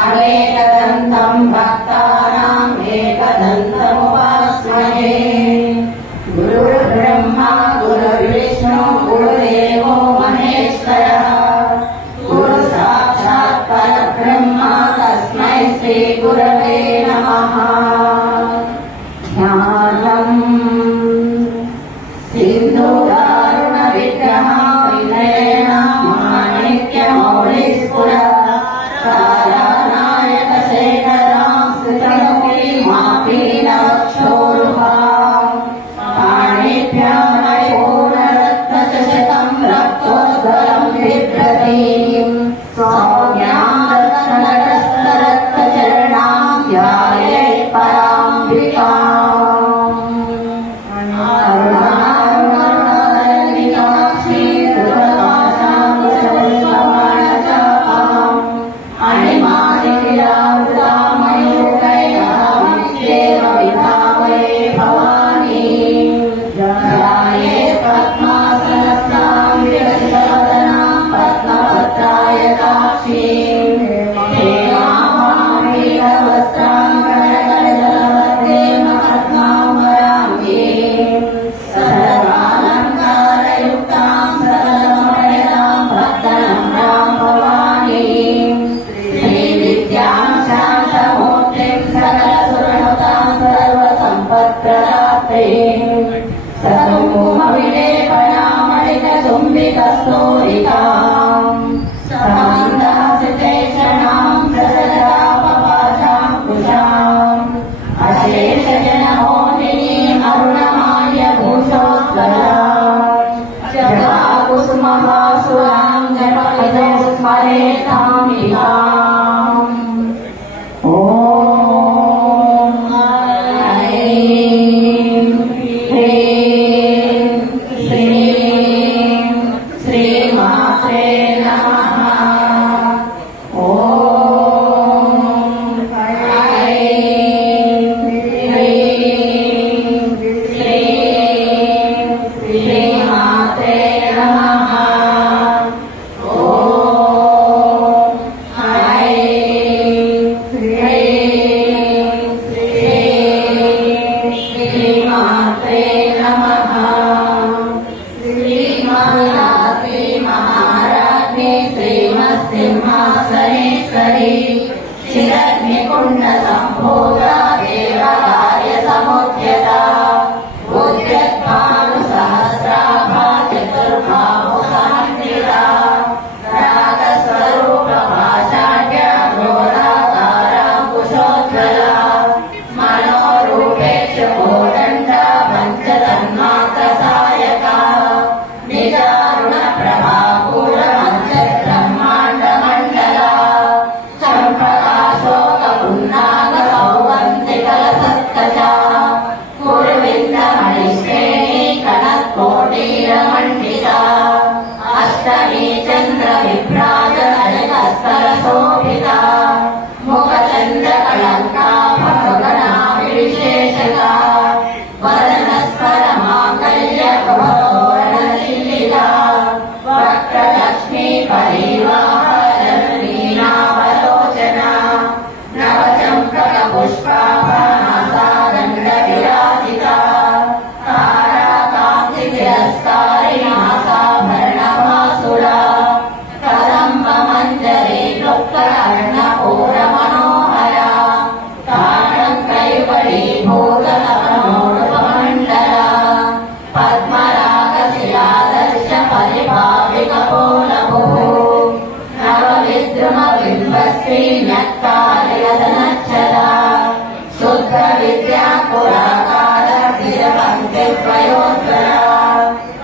अनेकदन्तम् भक्तानाम् एकदन्तमुपास्महे। गुरुर्ब्रह्मा गुरुर्विष्णु गुरुदेवो महेश्वरः गुरु साक्षात् परब्रह्म तस्मै श्री गुरवे नमः। ध्यानम् सिन्धुदारुण विग्रहं विनयेन माणिक्यमौलिस्फुरः कालानायक शेखरां स्थितमुखीमापीनवक्षोरुहां पाणिभ्यां पूर्णरत्नचषकं रक्तोज्ज्वलं बिभ्रतीं सौम्यां रत्नरत्नचरणां ध्यायेत् पराम्बिकाम्।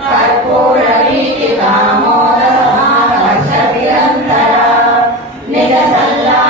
कर्पूरवीतिकामोदसमाकर्षति निज सल्ला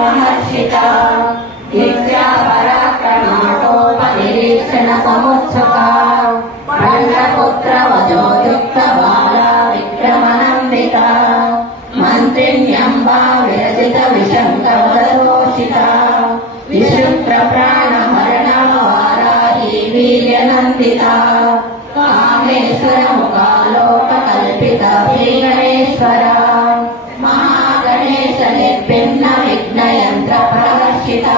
महर्षिता दीक्षा पराक्रमाटोपनिरीक्षण समुत्सुका पंडपुत्र वजो युक्त बाला विक्रमनंदिता मंत्रिण्यंबा विरचित विशंकवदोषिता विशुक्र प्राण हरणा वाराही वीर्यनंदिता कामेश्वर मुखालोककल्पिता श्रीगणेश्वरा महागणेश निर्भिन्न विघ्नयंत्र प्रवर्षिता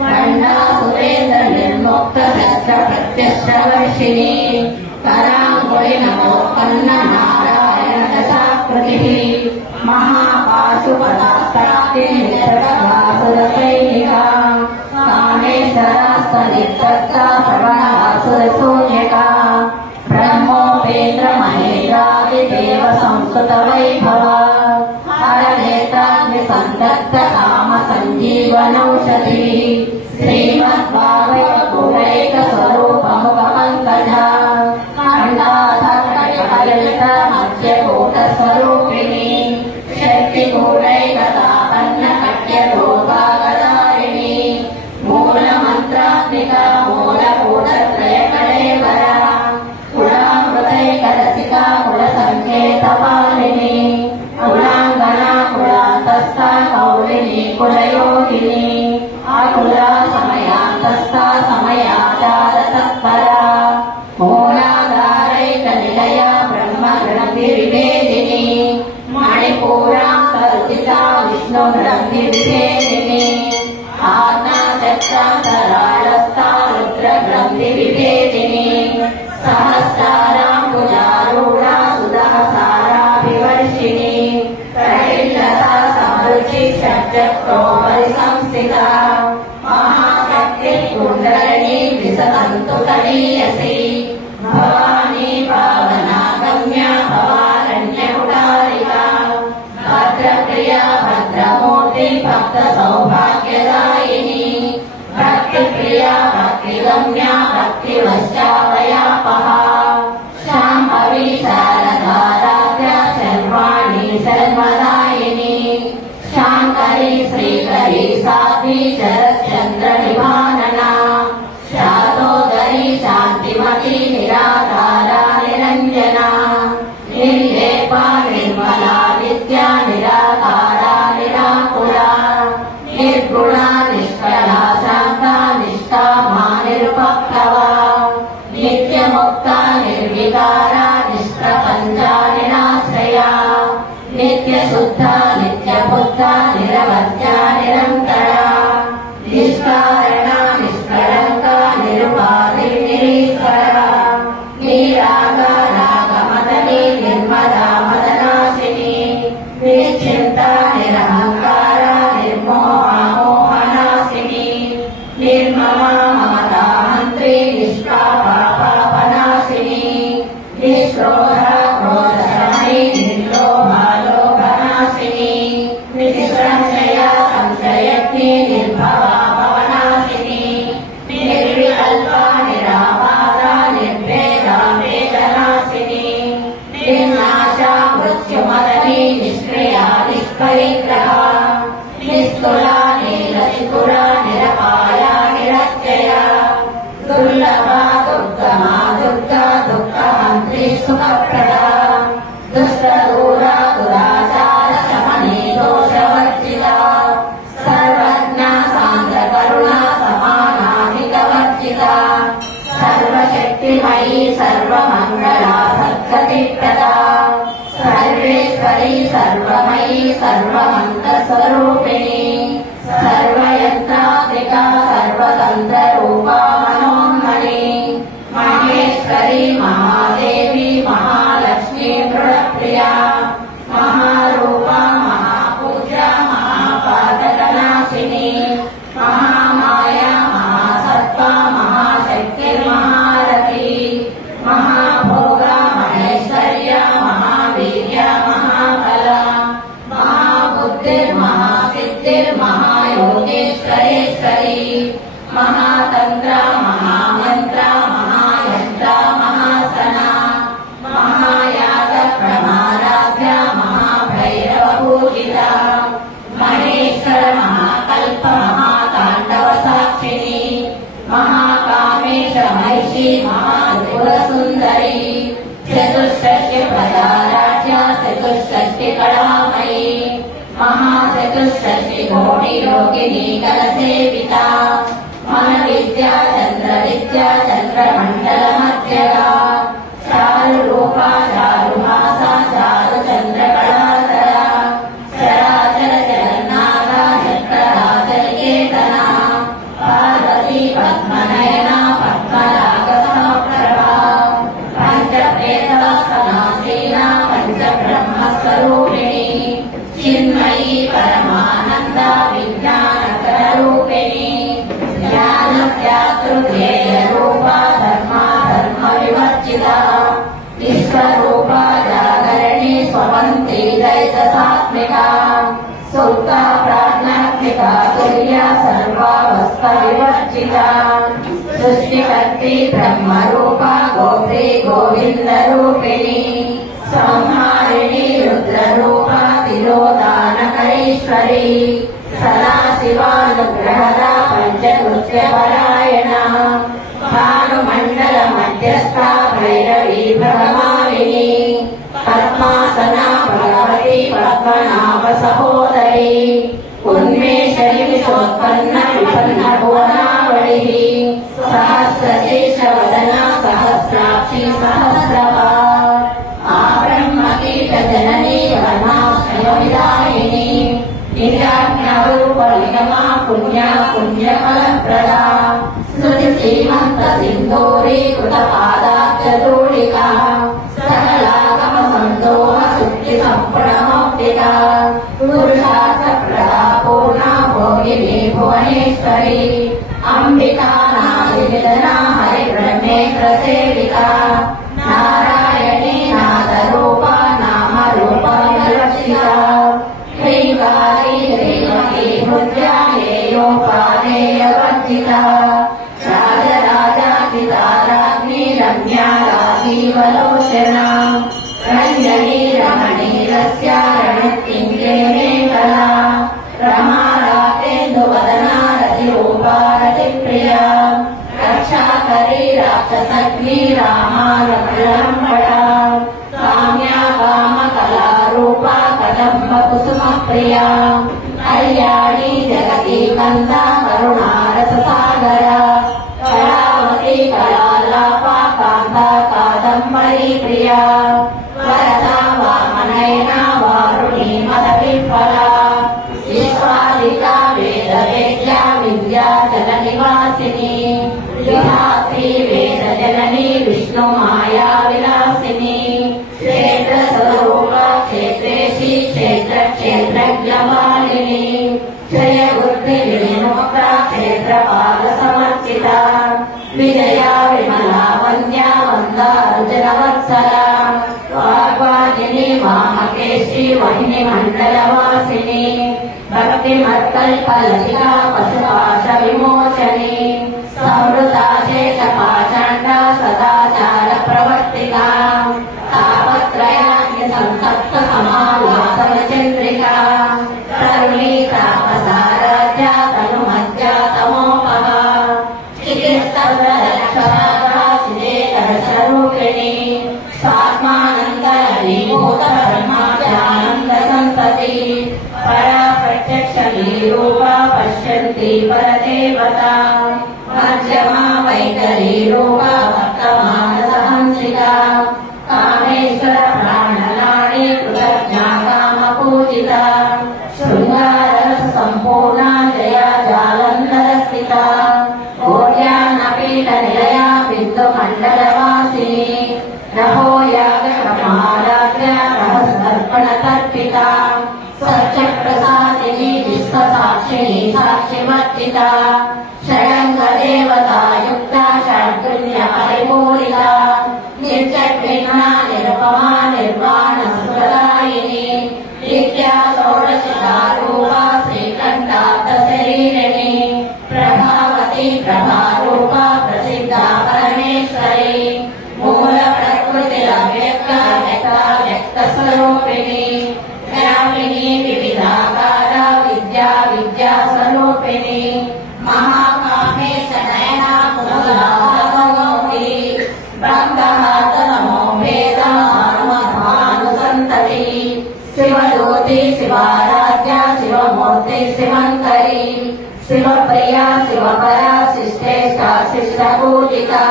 बंडा सुरेंद्र निर्मुक्त शस्त्र प्रत्यक्ष वर्षिणी करांगुली नमोत्पन्न नारायण दशाकृतिः महापाशुपदास्त्राब्धि निसर्गवासुर सैनिका कामेश्वरास्तनिर्दत्ता प्रवणासुर शून्यका ब्रह्मोपेन्द्र महेन्द्रादिदेव संस्कृत वैभवा हरनेत्राग्नि संदत्त काम संजीवनौषधि श्रीमद्भागवत पुरैक स्वरूप मुख पंकजा खंडाधर मध्यभूत स्वरूपिणी शक्ति पुरैकतापन्न कट्य भोगागदारिणी मूल मंत्रात्मिका मूलभूत त्रय कलेवरा कुलामृतैकरसिका कुल संकेत पालिनी कुलांगना कुलांतस्था कौलिनी कुलयोगिनी अकुला समयांतस्था समयाचार तत्परा मूलाधारैक निलया ब्रह्म ग्रंथि विभेदिनी मणिपूरांतर्जिता विष्णु ग्रंथि विभेदिनी आज्ञाचक्षान्तराळस्था रुद्र ग्रंथि विभेदिनी सहस्राराम्बुजारूढा सुदहसाराभिवर्षिणी त्रैलता समरुचि षट्चक्रो परिसंस्थिता महाशक्ति कुण्डलिनी विसतन्तु तनीयसी भवानी पावनागम्या भवारण्यकुटारिका भद्रप्रिया भद्रमूर्ति भक्त सौभाग्यदायिनी भक्तिप्रिया भक्तिगम्या भक्तिवश्चावयापहा शाम्भवी शारदाराध्या शर्वाणी शर्मदायिनी शाङ्करी श्रीकरी साध्वी शरच्चन्द्र निवानना शातोदरी शान्तिमती निराधारा निरञ्जना निर्लेपा निर्मला विद्या निराकारा निराकुला निर्गुणा निष्कला शान्ता निष्कामा निरुपप्लवा नित्यमुक्ता निर्विकारा निष्प्रपञ्चा निराश्रया नित्यशुद्धा नित्यबुद्धा निरवध्या निरन्तरा निष्कारणा निष्कलङ्का निरुपाधि निरीश्वरा निरागा रागमदनी निर्मला मदनाशिनी निश्चिन्ता निरहङ्कारा निर्मोहा मोहनाशिनी निर्ममा ममता हन्त्री निष्पापा पापनाशिनी निष्क्रोधा क्रोधशमनी निर्लोभा लोभनाशिनी निष्संशया संशयज्ञी निर्भवा भवनाशिनी निर्विकल्पा निराबाधा निर्भेदा वेदनाशिनी निर्नाशा मृत्युमदनी निष्क्रिया निष्परिग्रहा निस्तुला नीलत्रिपुरा निरपाया निरत्यया दुर्लभा दुर्गमा दुर्गा दुःखहन्त्री सुखप्रदा दुष्टदूरा दुराचार शमनी दोषवर्जिता सर्वज्ञा सान्द्रकरुणा समानाधिकवर्जिता सर्वशक्तिमयी सर्वमङ्गला सद्गतिप्रदा सर्वेश्वरी सर्वमयी सर्वमन्तस्वरूपिणी सर्वयन्त्रात्मिका सर्वतन्त्ररूपा मनोन्मणि महेश्वरी महादेवी महालक्ष्मी मृडप्रिया महारूपा महापूजा महापातकनाशिनी महामाया महासत्त्वा महाशक्तिर्महारथी महाभोगा महेश्वर्या महावीर्या महाबला महाबुद्धिर्महासिद्धिर्महायोगेश्वरेश्वरी महातन्त्रा महामन्त्रा महायन्त्रा महासना महायाग प्रमाराध्या महाभैरवपूजिता महेश्वर महा महाचतुष्षष्टिकोटियोगिनी कलसेविता मन विद्या चन्द्रमण्डलमध्यगा चारुरूपा चारुहासा चारुचन्द्रकलाधरा चराचर जगन्नाथा चक्रराजनिकेतना पार्वती पद्मनयना पद्मरागसमप्रभा पञ्चप्रेतसनासीना पञ्चब्रह्मस्वरूपिणी चिन्मयी परमानन्दा विज्ञानकररूपिणी ज्ञानव्यातृध्येयरूपा धर्मविवर्जिता विश्वरूपा जागरणी स्वपन्ती दैजसात्मिका सुप्ता प्राज्ञात्मिका तुर्या सर्वावस्थाविवर्जिता सृष्टिकर्त्री ब्रह्मरूपा गोत्री गोविन्दरूपिणी संहारिणी रुद्ररूपा तिरोदानकरीश्वरी सदा शिवानुग्रहदा पञ्चकृत्यपरायणा भानुमण्डल मध्यस्था भैरवी भगवानिनी पद्मासना भगवती पद्मनाभ सहोदरी उन्मेषरि विशोत्पन्न विपन्न भुवनावलिः सहस्रशेषवदना सहस्राक्षी सहस्रपाद आब्रह्मकीटजननी वर्णाश्रयविदायिनी निराज्ञारूपनिगमा पुण्या पुण्यफलप्रदा स्तुतिश्रीमन्त सिन्दूरीकृतपादाब्जधूलिका सकलागमसन्दोह सुक्तिसम्पूर्णमौक्तिका पुरुषार्थप्रदा पूर्णा भोगिनी भुवनेश्वरी अम्बिका नादिनिधना हरिब्रह्मेन्द्रसेविका नारायणी नादरूपा नामरूपा विलक्षिता ह्रीङ्कारी ह्रीमती हृद्या हेयोपादेयवर्जिता राजराजातिता राज्ञी रम्या राजीवलोचना रञ्जनी रमणीरस्या रणत्तिङ्गे मेखला रमा रातेन्दुवदना रतिरूपा रतिप्रिया रक्षाकरी राक्षसग्नी रामा रमणम्बटा काम्या कामकलारूपा कदम्बकुसुमप्रिया कल्याणी जगती कन्दा करुणारससागरा कलावती कलालापा कान्ता कादम्बरी प्रिया वरदा वामनयना वारुणी मदविह्वला विश्वादिका वेदवेद्या विद्याचलनिवासिनी विधात्री वेदजननी विष्णुमाया विलासिनी क्षेत्रस्वरूपा क्षेत्रेशी क्षेत्रक्षेत्रज्ञमालिनी जय बुद्धिविमुक्ता क्षेत्रपालसमर्चिता विजया विमला वन्द्या वन्दार्जुनवत्सला वाग्वादिनी वामकेशी वह्निमण्डलवासिनी भक्तिमत्कल्पलतिका पशुपाशविमोचनी संवृता शेषपाषण्डा सदाचारप्रवर्तिका तापत्रयाग्नि सन्तप्त समालातवचन्द्रिका तरुणी तापसाराध्या तनुमज्जा तमोपहा चिकित्सकरक्षारूपिणी स्वात्मानन्दरीभूतपरमात्मानन्दसन्तति परा प्रत्यक्षलीरूपा पश्यन्ति परदेवता मध्यमा वैतरीरूपा वर्तमानसहंसिका कामेश्वर प्राणनाडी कृतज्ञा कामपूजिता शृङ्गारसम्पूर्णा जया जालन्धरस्थिता भोज्यानपीठनिलया बिन्दुमण्डलवासिनी रहो यागक्रमाराध्या रहस्यर्पणतर्पिता सत्यप्रसादिनी विश्वसाक्षिणी साक्षिवर्जिता षडङ्गदेवता युक्ता षड्गुण्यपरिपूरिता निर्जग्विघ्ना निरुपमा निर्वाणसुखदायिनी नित्या षोडशकारूपा श्रीकण्ठाब्धशरीरिणी प्रभावती प्रभारूपा प्रसिद्धा परमेश्वरी मूलप्रकृतिरव्यक्ता व्यक्तस्वरूपिणी व्यापिनी विविधाकारा विद्या विद्यास्वरूपिणी महाकामेश नयना पुनरागमोति ब्रह्महात नमो वेदमानुसन्तति शिवज्योति शिवाराध्य मूर्ति शिवंकरी शिवप्रिया शिवपरा शिष्टेष्टा शिष्टपूजिता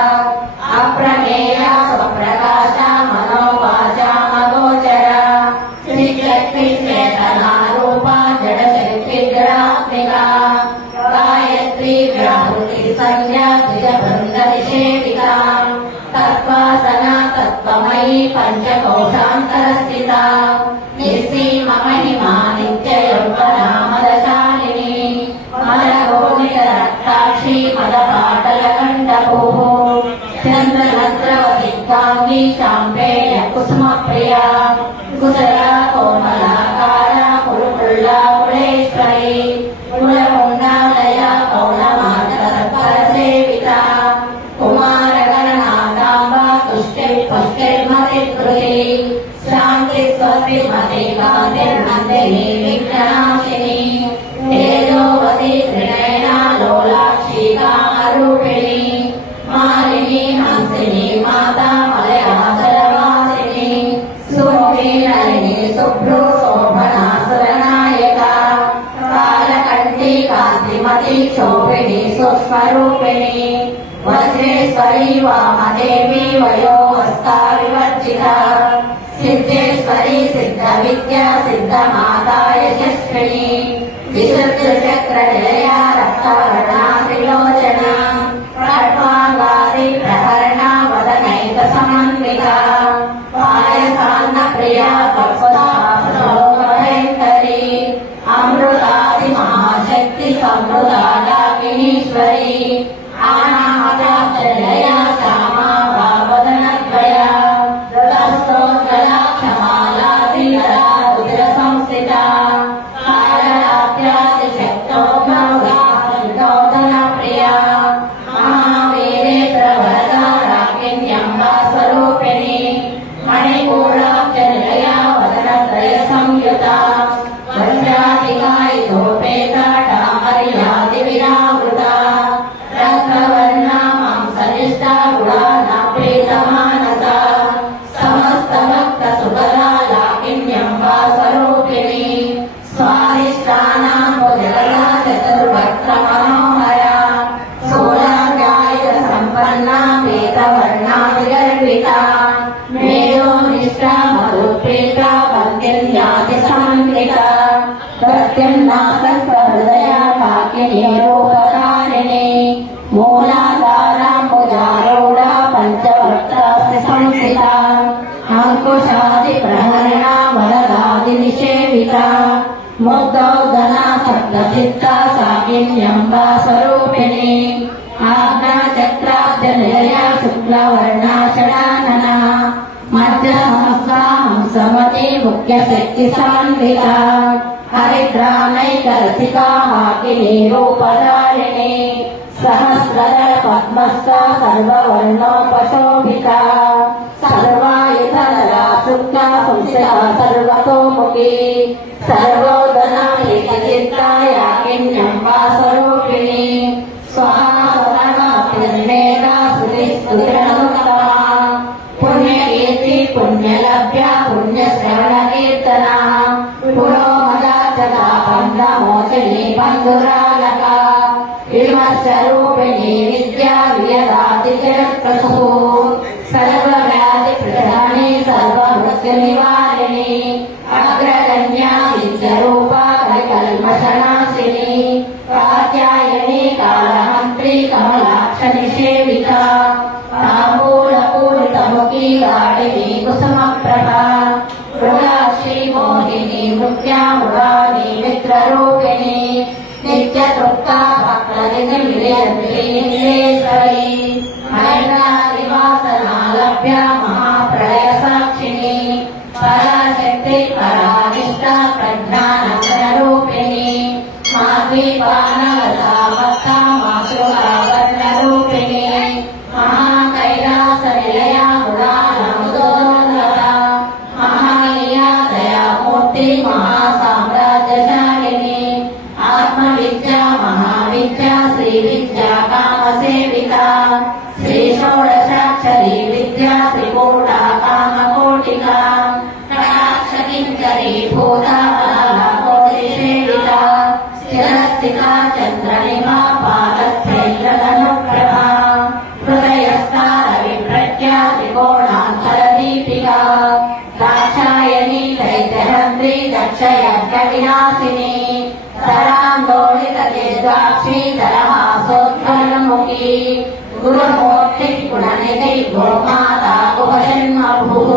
अप्रमेया स्वप्रकाशा मनोवाचा मगोचरा श्रीशक्ति चेतना रूपा जडशक्ति जडात्मिका गायत्री व्याहृति संज्ञा द्विजवृंद निषेविता तत्त्वासना तत्त्वमयी पंचकोशान्तरस्थिता निस्सीमा महिमा नित्ययौवना मदशालिनी मदगोनितरक्षाक्षी मदपाटलकण्ठभूः चन्द्रनद्रवदिग्गाङ्गी शाम्पेय कुसुमप्रिया कुशला कोमलाकारा कुरुकुल्ला कुलेश्वरी कुलकुण्डालया कौलमातरपरसेविता कुमारगणनागाम्बा तुष्टिर्पुष्टिर्मतिकृती शान्ति स्वस्ति मति कान्तिर्नन्दिनी विघ्ननाशिनी तेजोवती त्रिनयना लोलाक्षी कामरूपिणी मालिनी हंसिनी माता मलयाचलवासिनी सुमुखी नलिनी शुभ्रू शोभना सुरनायिका कालकण्ठी कान्तिमती शोभिनी सूक्ष्मरूपिणी वज्रेश्वरी वामदेवी वयोहस्ता विवर्जिता सिद्धेश्वरी सिद्धविद्या सिद्धमाता यशस्विनी विशुद्धचक्रनिलया रक्तवर्णा त्रिलोचना खड्वाङ्गादि प्रहरणा वदनैकसमन्विता पायसान्नप्रिया भक्तदासोभयङ्करी अमृतादिमहाशक्ति समृता डाकिनीश्वरी आनाहताक्षलया श्यामा वावदनद्वया रस्तोज्ज्वला क्षमालादिलया रुद्रसंस्थिता कालरात्र्यादिशक्तोग्नौदासन्दोदनप्रिया महावीरेन्द्रवरदा राकिन्यम्बा स्वरूपिणी मणिपूराब्जनिलया वदनत्रयसंयुता वज्राधिकायुधोपेता डामर्यादिविरावृता रक्तवर्णा मांसनिष्ठा गुणाना प्रीतमानसा समस्तभक्तसुभदा लाकिन्यम्बा स्वरूपिणी स्वादिष्टानां भुजगला चतुर्वक्त्रमनोहरा सोलाङ्गायुधसम्पन्ना पीतवर्णा विगर्भिता मेधोनिष्ठा मधुप्रीता वन्द्यन्यातिसमन्विता प्रत्यन्नासक्तहृदया काकिनी रूपधारिणी मूलाधाराम्बुजारूढा पञ्चवक्त्रास्ति संस्थिता अंकुशादिप्रहरणा वरदादिनिषेविता मुग्धौदना सप्तचित्ता साकिन्यम्बा स्वरूपिणी आज्ञाचक्राब्जनिलया शुक्लवर्णा षडानना मध्यसहस्रा हंसमती मुख्यशक्तिसमन्विता हरिद्रानैकरसिका हाकिनी रूपधारिणी सहस्रदल पद्मस्था सर्ववर्णोपशोभिता सर्वायुधदला शुक्ला संस्थिता सर्वतोमुखी सर्वोदना एकचित्ता याकिन्यम्बा स्वरूपिणी स्वाहा सुतिस्तुतिरनुत्तमा पुण्यकीर्ति पुण्यलभ्या पुण्यश्रवणकीर्तना पुरोमदाचला बन्धमोचिनी बन्धुरालका विमर्शरूपिणी विद्या वियदाति जगत्प्रसूः सर्वव्याधिप्रधानी सर्वमृत्युनिवारिणी अग्रगण्या विद्यरूपा कलिकल्मषनाशिनी कात्यायनी कालहन्त्री कमलाक्षनिषेविता ताम्बूलपूरितमुखी गाढिनी कुसुमप्रभा मृगाक्षी मोहिनी मृत्या मृगानी मित्ररूपिणी नित्यतृप्ता भक्तनिधिनिलयेश्वरी मैत्रादिवासनालभ्या महाप्रलयसाक्षिणी पराशक्ति परानिष्ठा प्रज्ञानरूपिणी माद्वीपानवसा भक्ता मातृकावर्णरूपिणी महाकैलासनिलया गुणानमुदोन्नता महानीया दयामूर्ति महासाम्राज्यशालिनी आत्मविद्या महाविद्या श्रीविद्या कामसेविता श्रीषोडशाक्षरी विद्या त्रिकूटा कामकोटिका कटाक्षकिञ्चरी भूता कोटिसेविता प्रस्थिता चन्द्रनिभा पादस्थेन्द्रधनुप्रभा हृदयस्तारविप्रज्ञा त्रिकोणान्तरदीपिका दाक्षायणी दैत्यहन्त्री दक्षयज्ञविनाशिनी तरान्दोलितदीर्घाक्षी धरमासोत्कर्णमुखी गुरुमूर्ति गुणनिधि गोमाता गुहजन्मभूः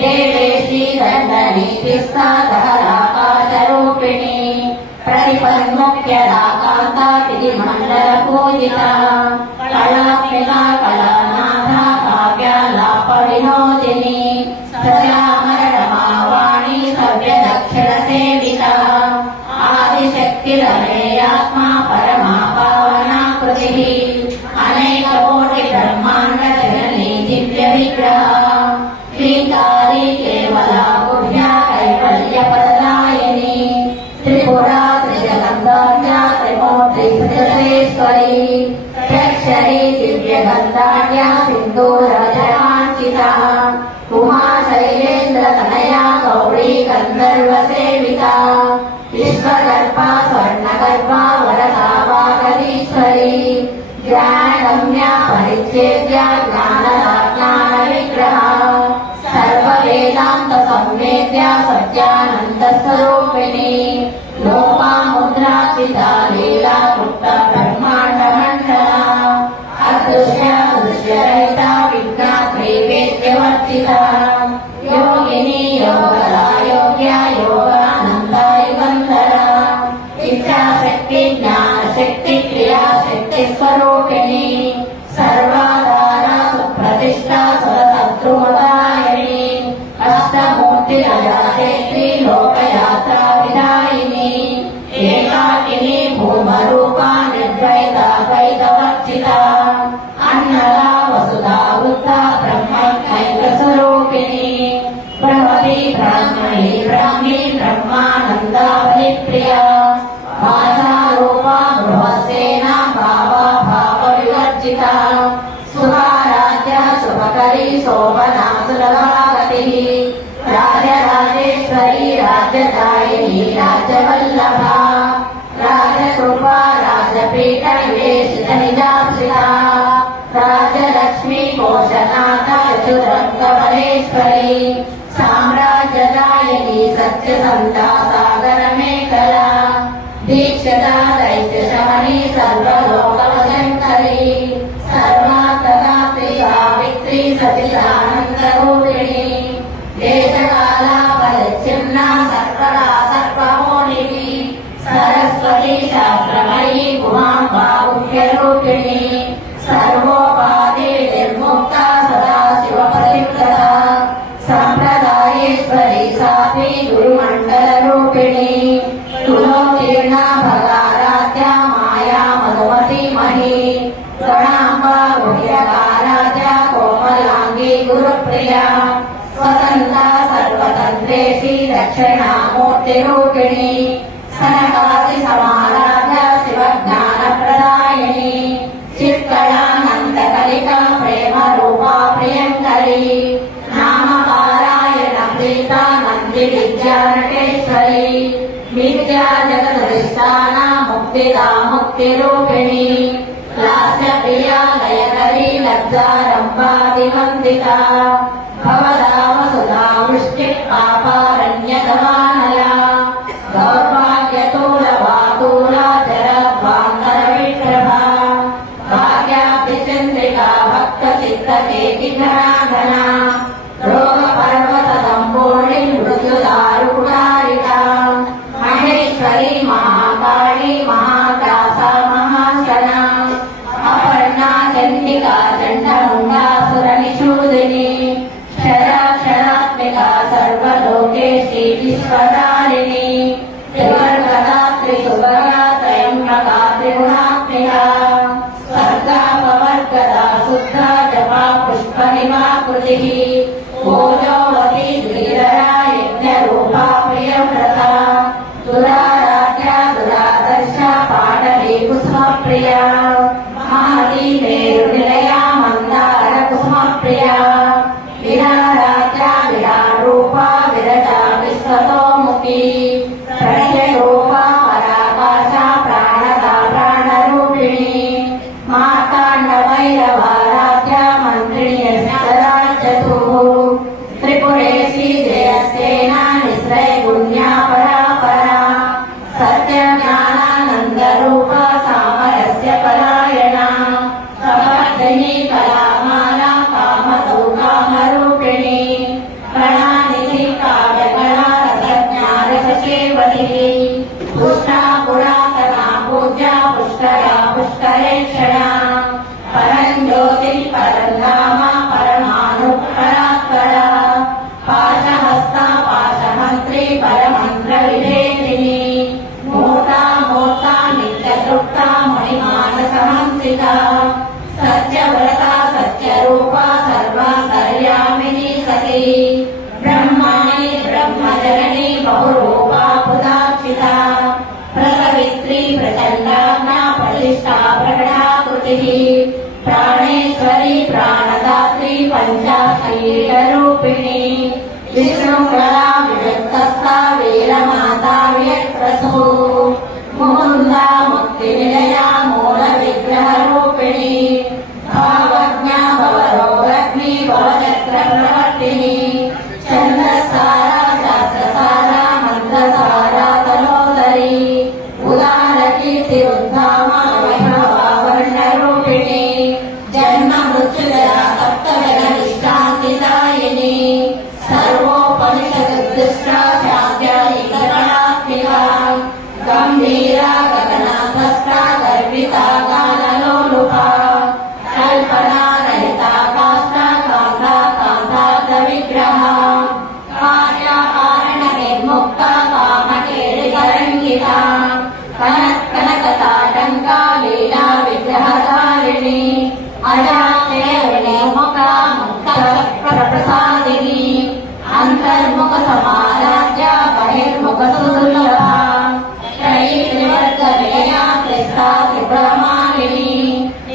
देवेशी दण्डनीतिस्था दहराकाशरूपिणी प्रतिपन्मुख्यदाकान्ता विधिमण्डलपूजिता कलात्मिका कलानाथा काव्यालापविनोदिनी सचामरणमावाणी सव्यदक्षिणसेविता आदिशक्तिरमेयात्मा परमा पावनाकृतिः अनेककोटिब्रह्माण्डजननी दिव्यविग्रहा श्रीकारि केवला बुद्ध्या कैवल्यप्रदायिनी त्रिपुरा त्रिजगन्धाढ्या त्रिमूर्तिसुजसेश्वरी प्रक्षरी दिव्यगन्धाढ्या सिन्दूरजलाञ्चिता उमा शैलेन्द्रतनया गौरी गन्धर्वसेविता विश्वगर्भा स्वर्णगर्भा वरदा वागलीश्वरी ज्ञानगम्या परिच्छेद्या ज्ञानविग्रहा सर्ववेदान्तसंवेद्या सत्यानन्दस्वरूपिणी लोपामुद्राचिता लीला गुप्तब्रह्माण्डमण्डला अदृश्या दृश्यरहिता विज्ञात्री वेद्यवर्जिता योगिनी योगदा योग्या योगानन्दा युगन्धरा इच्छाशक्ति ज्ञानशक्ति क्रियाशक्ति स्वरूपिणी सर्वाधारा सुप्रतिष्ठा सुरशत्रुमदायिनी अष्टमूर्तिरजाधेत्री लोकयात्रा विधायिनी एकाकिनी भूमरूपा निर्द्वैता द्वैतवर्जिता अन्नदा वसुधा बुद्धा ब्रह्मैकस्वरूपिणी ब्रह्मणी ब्राह्मणी ब्राह्मी ब्रह्मानन्दावलिप्रिया भाषारूपा बृहस्सेना भावा भावविवर्जिता सुखाराध्या शुभकरी शोभना सुलभागतिः राजराजेश्वरी राज्यदायिनी राज्यवल्लभा राजकृपा राजपीठ निवेशितनिजाश्रिता राजलक्ष्मी कोशनाथा चतुरङ्गबलेश्वरी साम्राज्यदायिनी सत्यसन्धा सागरमेखला दीक्षिता दैत्यशमनी सर्वलोकवशङ्करी सर्वार्थदात्री सावित्री सचिदानन्दरूपिणी देशकाला परिच्छिन्ना सर्वदा सर्वमोहिनी सरस्वती शास्त्रमयी गुहाम्बा मुख्यरूपिणी सर्वोपाधि निर्मुक्ता सदा शिवपरिव्रता सम्प्रदायेश्वरी सापि गुरुमण्डलरूपिणी तुलोतीर्णा भगाराध्या माया मधुमती मही गणाम्बा गुह्यकाराध्या कोमलाङ्गी गुरुप्रिया स्वतन्त्रा सर्वतन्त्रेशी दक्षिणामूर्तिरूपिणी सनकादिसमाराध्या शिवज्ञानप्रदायिनी चित्कलानन्दकलिका प्रेमरूपा प्रियङ्करी नामपारायण प्रीता नन्दिविद्यानटेश्वरी विद्या जगदधिष्ठाना मुक्तिदा मुक्तिरूपिणी लास्यप्रिया लयकरी लब्धारम्भादिवन्दिता भवदामसुधा वृष्टिः पापारण्यगमानला दौर्भाग्यतूलवातूला जरद्वान्तरविप्रभा भाग्याभिचन्द्रिका भक्तचित्तकेकिघनाघना रोगपर्वतदम्बोळि मृत्युदारुकुटारिका महेश्वरी महाकाली महाकासा महासना अपर्णा चण्डिका चण्डमुण्डासुरनिषूदिनी क्षराक्षरात्मिका सर्वलोकेशी विश्वधारिणी त्रिवर्गदा त्रिसुभगा त्रयम्बका त्रिगुणात्मिका स्वर्गापवर्गदा शुद्धा जपा पुष्पनिवाकृतिः ओजोवती द्विधरा यज्ञरूपा प्रियव्रता दुराराध्या दुरादर्शा पाटली कुसुमप्रिया महती मेरुनिलया मन्दार कुसुमप्रिया विराराध्या विरारूपा विरजा विश्वतोमुखी प्रत्यरूपा पराकाशा पुष्टा पुरातना पूज्या पुष्करा पुष्करेक्षणा परञ्ज्योति परन्धाम परमानुपरात्परा पाशहस्ता पाशहन्त्री परमन्त्रविभेदिनी मूर्ता मूर्ता नित्यतृप्ता मणिमानसहंसिता सत्यव्रता सत्यरूपा सर्वान्तर्यामिनी सती ब्रह्मणि ब्रह्मजननी बहुरूपा पुदार्चिता प्रसवित्री प्रचण्डाज्ञा प्रतिष्ठा प्रकटाकृतिः प्राणेश्वरी प्राणदात्री पञ्चाशरीररूपिणी विष्णुकला विविक्तस्था वीरमाता व्यक्तसु मुकुन्दा मुक्तिनिलया मूलविग्रहरूपिणी भावज्ञा भवरोगग्नि भवचक्रप्रवर्तिनी छन्दसारा शास्त्रसारा मन्त्रसारा तनोदरी उदारकीर्तिरुद्धामा वैभवावर्णरूपिणी जन्म मृत्युजरा सप्तजननिष्ठान्तिदायिनी सर्वोपनिषदुद्दिष्टा शान्त्यायिककलात्मिका गम्भीरा गगनाथस्था गर्विता गानलोलुपा कल्पना रहिता काष्ठा कान्ता कान्तार्थविग्रहा कार्याकारणनिर्मुक्ता कामकेलिकरङ्गिता कनकताटङ्का लीला विग्रहधारिणी अजाक्षयविनिर्मुक्ता मुक्तप्रसादिनी अन्तर्मुखसमाराध्या बहिर्मुखसुदुर्लभा त्रयीत्रिवर्गविजया त्रिस्ता त्रिपुरमालिनी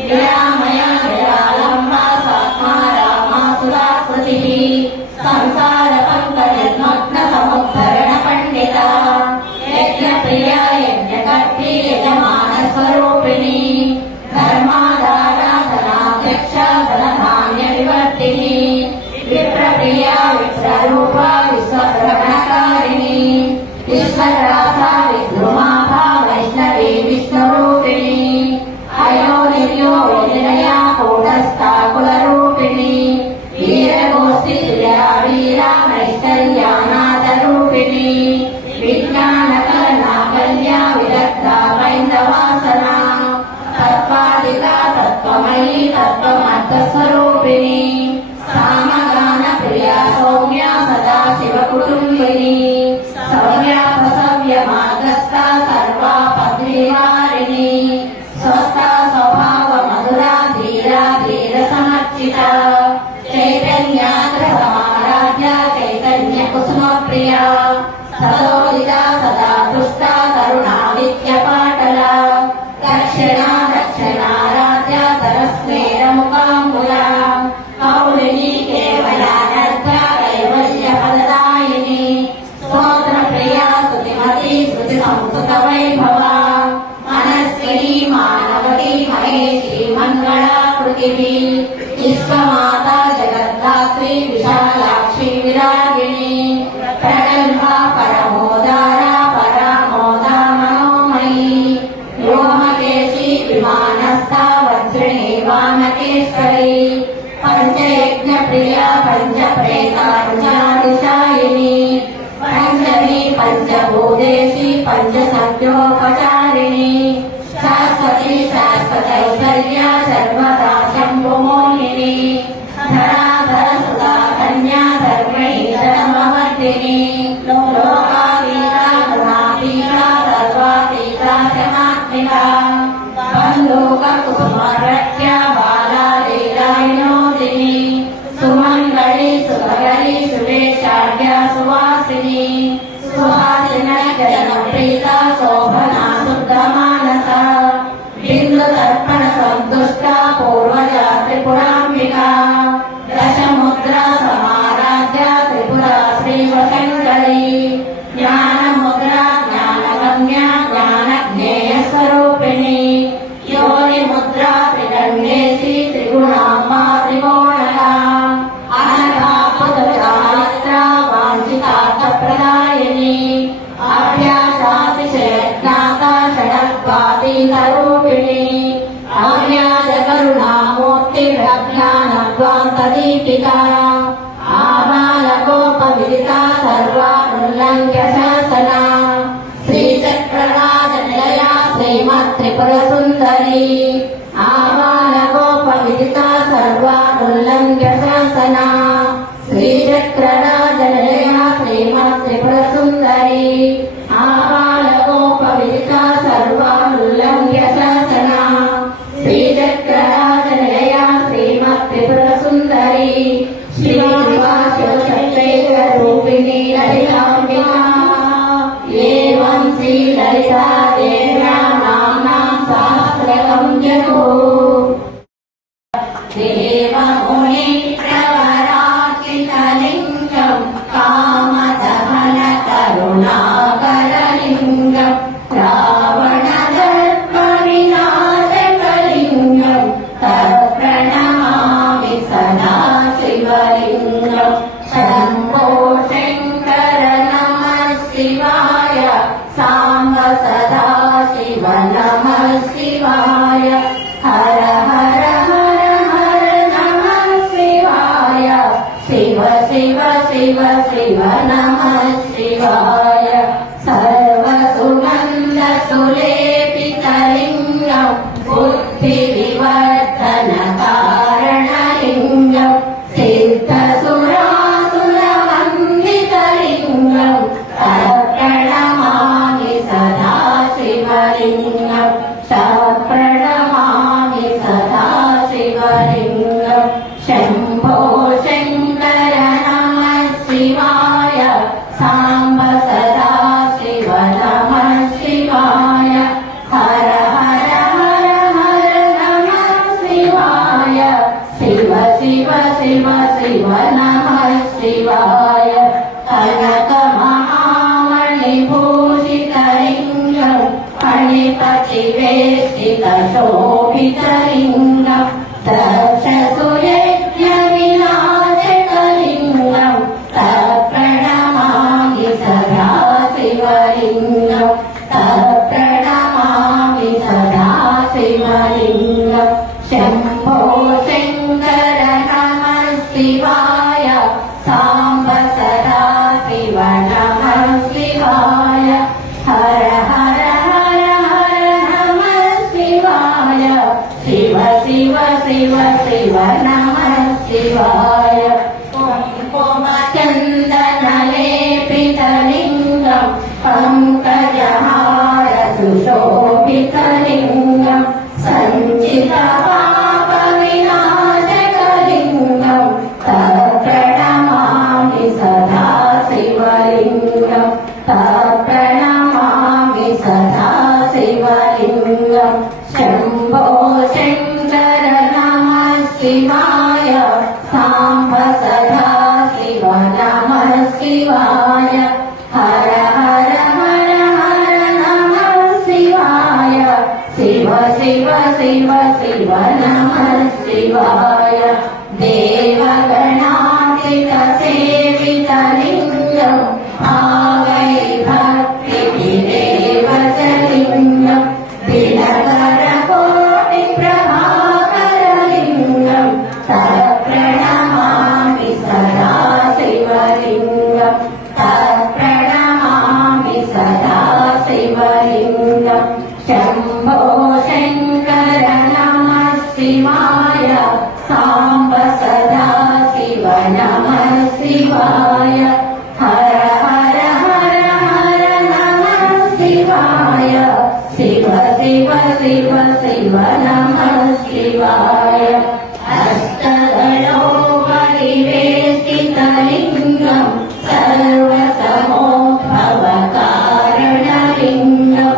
निरामया निरालम्बा सात्मा रामा सुरास्मृतिः संसारपङ्कनिर्मग्नसमुद्धरणपण्डिता यज्ञप्रिया यज्ञकर्त्री यजमानस्वरूपिणी धर्माधारा धनाध्यक्षा धनधान्यविवर्तिनी विप्रप्रिया विप्ररूपा विश्वग्रहणकारिणी विश्वरासा विद्रुमाभा वैष्णवी विष्णुरूपिणी अयोनिर्यो विनिलया कूटस्था कुलरूपिणी वीरगोष्ठी वीरा नैष्कर्यानाथरूपिणी विज्ञानकलनाकल्या विरक्ता वैन्दवासना तत्त्वादिता तत्त्वमयी तत्त्वमर्थस्वरूपिणी सामगानप्रिया सौम्या सदा शिवकुटुम्बिनी सौम्यापसव्यमाद्रस्ता सर्वापद्विहारिणी स्वस्था स्वभावमधुरा धीरा धीरसमर्चिता चैतन्याग्रसमाराध्या चैतन्यकुसुमप्रिया सदोदिता सदा तुष्टा करुणादित्यपाटला दक्षिणा दक्षिणाराध्या तरस्मेरमुकाम्बुला कौलिनी केवलानर्घ्या कैवल्यफलदायिनी स्तोत्रप्रिया स्तुतिमती श्रुतिसंस्कृतवैभवा मनस्विनी मानवती महेशी मङ्गलाकृतिः विश्वमाता जगद्धात्री विशालाक्षी विरागिणी प्रगल्भा परमोदारा परामोदा मनोमयी व्योमकेशी विमानस्था वज्रिणी वानकेश्वरी पञ्चयज्ञप्रिया पञ्चप्रेताञ्चादिशायिनी पञ्चमी पञ्चभूतेशी पञ्चसत्योपचारिणी शाश्वती शाश्वतैश्वर्या सर्वदा शम्भुमोहिनी धराधर सुधा कन्या धर्मिणी धर्मवर्धिनी लोकातीता गुणातीता सर्वातीता शमात्मिका बन्धुककुसुमरक्ष्या बाला लीला विनोदिनी सुमङ्गली सुभगरी सुवेशाढ्या सुवासिनी सुहासिनजनप्रीता शोभना शुद्धमानसा बिन्दुतर्पणसन्तुष्टा पूर्वजा त्रिपुराम्बिका दशमुद्रा समाराध्या त्रिपुरा श्रीवशङ्करी ज्ञानमुद्रा ज्ञानगम्या ज्ञानज्ञेयस्वरूपिणी योनिमुद्रा त्रिदण्डेशी त्रिपुरसुन्दरी आबालगोपविदिता सर्वानुल्लङ्घ्य शासना श्रीचक्रराजनिलया श्रीमत्त्रिपुरसुन्दरी आबालगोपविदिता सर्वानुल्लङ्घ्य शासना श्रीचक्रराजनिलया श्रीमत्त्रिपुरसुन्दरी श्रीशिवाशिवशक्तैकरूपिणी ललिताम्बिका एवं श्रीललिता देव्या नाम्नां सहस्रकं जगो देवमुनिप्रवरार्चितलिङ्गं कामदहनकरुणाकरलिङ्गं रावणदर्पविनाशकलिङ्गं तत्प्रणमामि सदा शिवलिङ्गं शम्भो शङ्कर नमः शिवाय साम्ब सदा शिव नमः शिवाय हर हर हर हर नमः शिवाय शिव शिव शिव शिव नमः शिवाय सर्वसुगन्धसुलेपितलिङ्गं बुद्धिविवर्धनकारणलिङ्गं सिद्धसुरासुरवन्दितलिङ्गं तत्प्रणमामि सदा शिवलिङ्गं प्रणमामि सदा शिवलिङ्गं शम्भो शङ्कर नमः शिवाय साम्ब सदा शिव नमः शिवाय हर हर हर हर नमः शिवाय शिव शिव शिव शिव नमः शिवाय कनकमहामणिभूषितलिङ्गं फणिपतिवेष्टितशोभितलिङ्गं दक्षसुयज्ञविनाशकलिङ्गं तत्प्रणमामि सदा शिवलिङ्गं तत्प्रणमामि सदा शिवलिङ्गं शम्भो शङ्कर नमः शिवाय साम्ब सदा शिव नमः शिवाय हर हर हर हर नमः शिवाय शिव शिव शिव शिव नमः शिवाय कुङ्कुमचन्दनलेपितलिङ्गं पङ्कजहार सुशोभितलिङ्गं सञ्चितपापविनाशकलिङ्गं तत्प्रणमामि सदा शिवलिङ्गं तत्प्रणमामि सदा शिवलिङ्गं शम्भो शङ्कर नमः शिवाय साम्ब सदा शिव नमः शिवाय हर हर हर हर नमः शिवाय शिव शिव शिव शिव नमः शिवाय देवगणार्चितसेवितलिङ्गं आवै भक्तिभिरेव च लिङ्गं दिनकरकोटिप्रभाकरलिङ्गं तत्प्रणमामि सदा शिवलिङ्गं तत्प्रणमामि सदा शिवलिङ्गं शम्भो शङ्कर नमः शिवाय साम्ब सदा शिव नमः शिवाय हर हर हर हर नमः शिवाय शिव शिव शिव शिव नमः शिवाय अष्टदलोपरिवेष्टितलिङ्गं सर्वसमोद्भवकारणलिङ्गं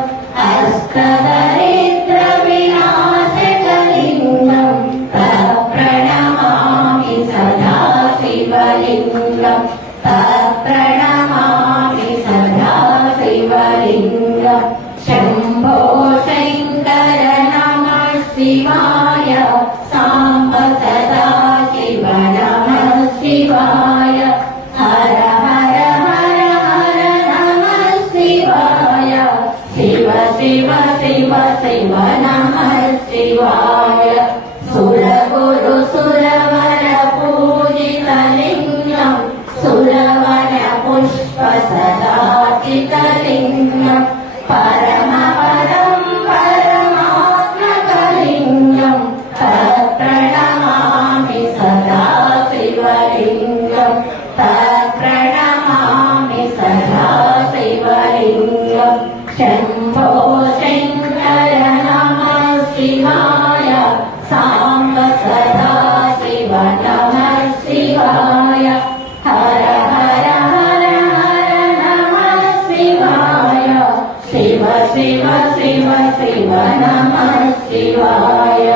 अष्टदरिद्रविनाशकलिङ्गं तत्प्रणमामि सदा शिवलिङ्गं तत्प्रणमामि सदा शिवलिङ्गं शम्भो शङ्कर नमः शिवाय साम्ब सदा शिव नमः शिवाय हर हर हर हर नमः शिवाय शिव शिव शिव शिव नमः शिवाय सुरगुरु सुरवर पूजितलिङ्गं सुरवर पुष्प सदाचितलिङ्गं परम परम परम शङ्कर नमः शिवाय साम्ब सदा शिव नमः शिवाय हर हर हर हर नमः शिवाय शिव शिव शिव शिव नमः शिवाय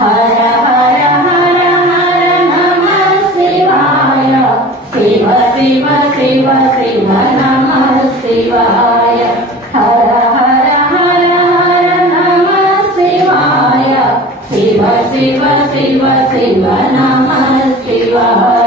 हर हर हर हर नमः शिवाय शिव शिव शिव शिव नमः शिवाय हर हर हर हर नमः शिवाय शिव शिव शिव शिव नमः शिवाय